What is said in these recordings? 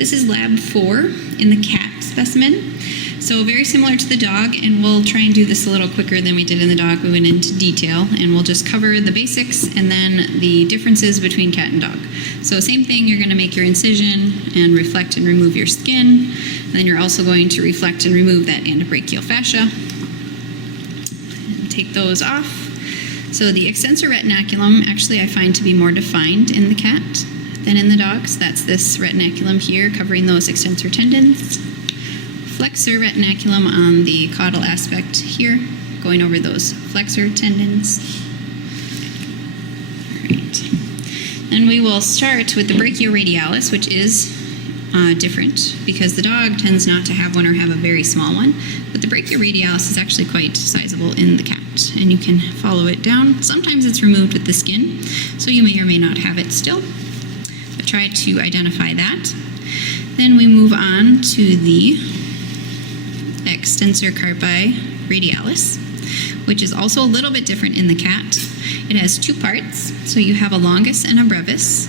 This is lab 4 in the cat specimen. So very similar to the dog, and we'll try and do this a little quicker than we did in the dog. We went into detail, and we'll just cover the basics and then the differences between cat and dog. So same thing, you're going to make your incision and reflect and remove your skin. And then you're also going to reflect and remove that antebrachial fascia. And take those off. So the extensor retinaculum actually I find to be more defined in the cat than in the dog. So that's this retinaculum here covering those extensor tendons. Flexor retinaculum on the caudal aspect here, going over those flexor tendons. All right. Then we will start with the brachioradialis, which is different because the dog tends not to have one or have a very small one, but the brachioradialis is actually quite sizable in the cat, and you can follow it down. Sometimes it's removed with the skin, so you may or may not have it still, but try to identify that. Then we move on to the extensor carpi radialis, which is also a little bit different in the cat. It has two parts, so you have a longus and a brevis.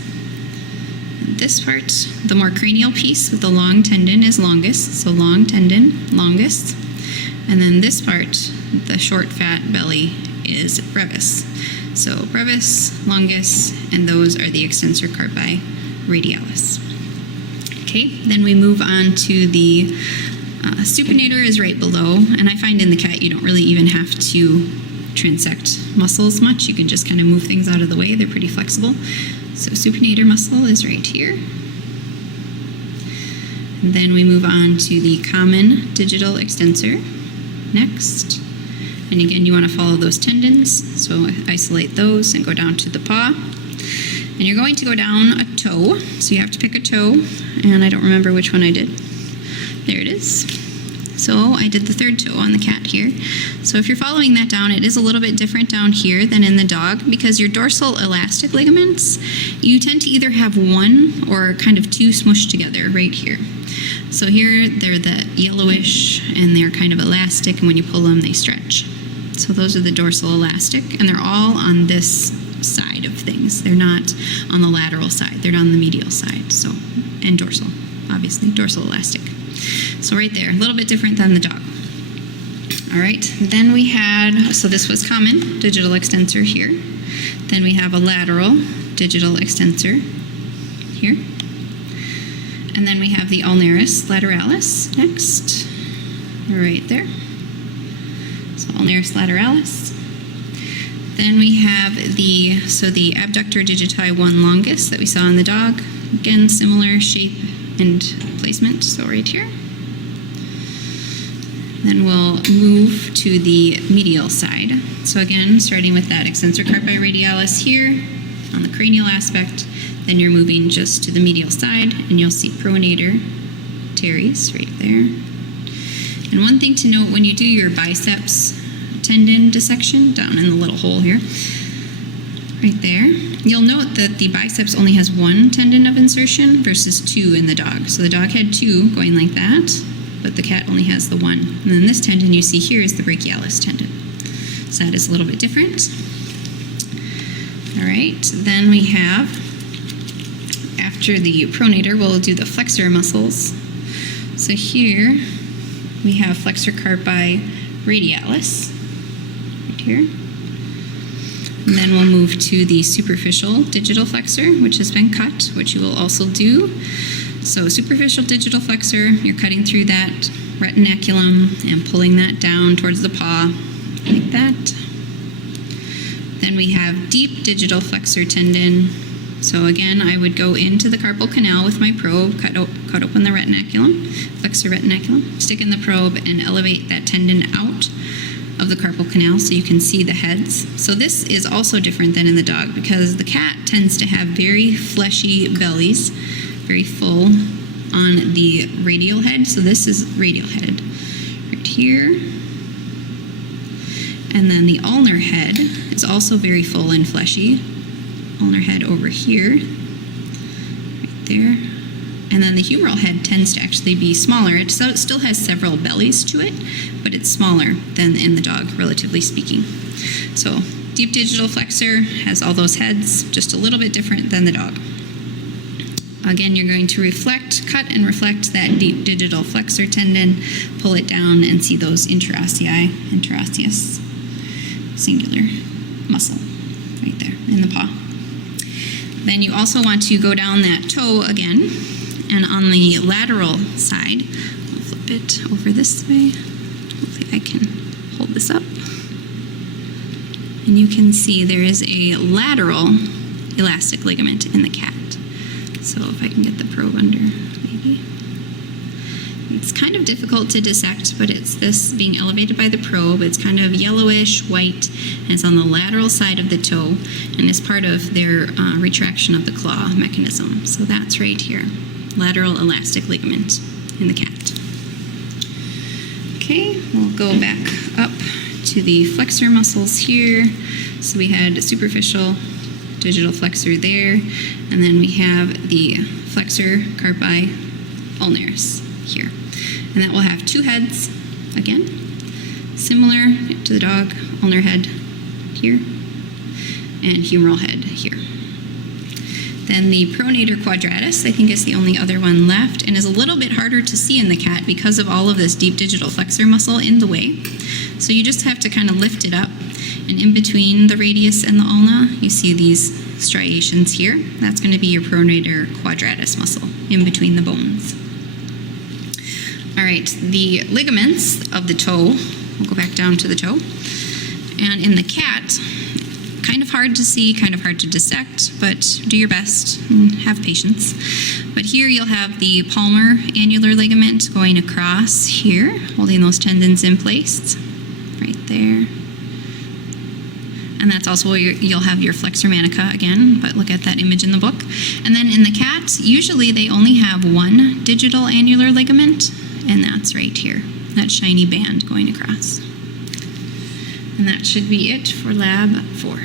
This part, the more cranial piece with the long tendon, is longus, so long tendon, longus. And then this part, the short fat belly, is brevis. So brevis, longus, and those are the extensor carpi radialis. Okay, then we move on to the supinator is right below, and I find in the cat you don't really even have to transect muscles much. You can just kind of move things out of the way. They're pretty flexible. So supinator muscle is right here. And then we move on to the common digital extensor next. And again, you want to follow those tendons, so isolate those and go down to the paw. And you're going to go down a toe, so you have to pick a toe, and I don't remember which one I did. There it is. So I did the third toe on the cat here. So if you're following that down, it is a little bit different down here than in the dog because your dorsal elastic ligaments, you tend to either have one or kind of two smushed together right here. So here they're the yellowish and they're kind of elastic, and when you pull them they stretch. So those are the dorsal elastic, and they're all on this side of things. They're not on the lateral side, they're on the medial side. So, and dorsal, obviously, dorsal elastic. So right there, a little bit different than the dog. All right, then we had, so this was common digital extensor here. Then we have a lateral digital extensor here. And then we have the ulnaris lateralis next, right there. So ulnaris lateralis. Then we have the abductor digiti 1 longus that we saw in the dog. Again, similar shape and placement, so right here. Then we'll move to the medial side. So again, starting with that extensor carpi radialis here on the cranial aspect, then you're moving just to the medial side, and you'll see pronator teres right there. And one thing to note when you do your biceps tendon dissection, down in the little hole here, right there, you'll note that the biceps only has one tendon of insertion versus two in the dog. So the dog had two going like that, but the cat only has the one. And then this tendon you see here is the brachialis tendon. So that is a little bit different. All right, then we have, after the pronator, we'll do the flexor muscles. So here we have flexor carpi radialis, right here. And then we'll move to the superficial digital flexor, which has been cut, which you will also do. So superficial digital flexor, you're cutting through that retinaculum and pulling that down towards the paw, like that. Then we have deep digital flexor tendon. So again, I would go into the carpal canal with my probe, cut open the retinaculum, flexor retinaculum, stick in the probe, and elevate that tendon out of the carpal canal so you can see the heads. So this is also different than in the dog because the cat tends to have very fleshy bellies, very full on the radial head. So this is radial head right here. And then the ulnar head is also very full and fleshy. Ulnar head over here, right there. And then the humeral head tends to actually be smaller. It still has several bellies to it, but it's smaller than in the dog, relatively speaking. So deep digital flexor has all those heads, just a little bit different than the dog. Again, you're going to cut and reflect that deep digital flexor tendon, pull it down, and see those interosseous singular muscle right there in the paw. Then you also want to go down that toe again, and on the lateral side, I'll flip it over this way. Hopefully I can hold this up. And you can see there is a lateral elastic ligament in the cat. So if I can get the probe under, maybe. It's kind of difficult to dissect, but it's this being elevated by the probe. It's kind of yellowish, white, and it's on the lateral side of the toe, and is part of their retraction of the claw mechanism. So that's right here, lateral elastic ligament in the cat. Okay, we'll go back up to the flexor muscles here. So we had superficial digital flexor there, and then we have the flexor carpi ulnaris here. And that will have two heads, again, similar to the dog, ulnar head here, and humeral head here. Then the pronator quadratus, I think, is the only other one left, and is a little bit harder to see in the cat because of all of this deep digital flexor muscle in the way. So you just have to kind of lift it up, and in between the radius and the ulna, you see these striations here. That's going to be your pronator quadratus muscle in between the bones. All right, the ligaments of the toe, we'll go back down to the toe. And in the cat, kind of hard to see, kind of hard to dissect, but do your best and have patience. But here you'll have the palmar annular ligament going across here, holding those tendons in place, right there. And that's also where you'll have your flexor manica again, but look at that image in the book. And then in the cat, usually they only have one digital annular ligament, and that's right here, that shiny band going across. And that should be it for lab 4.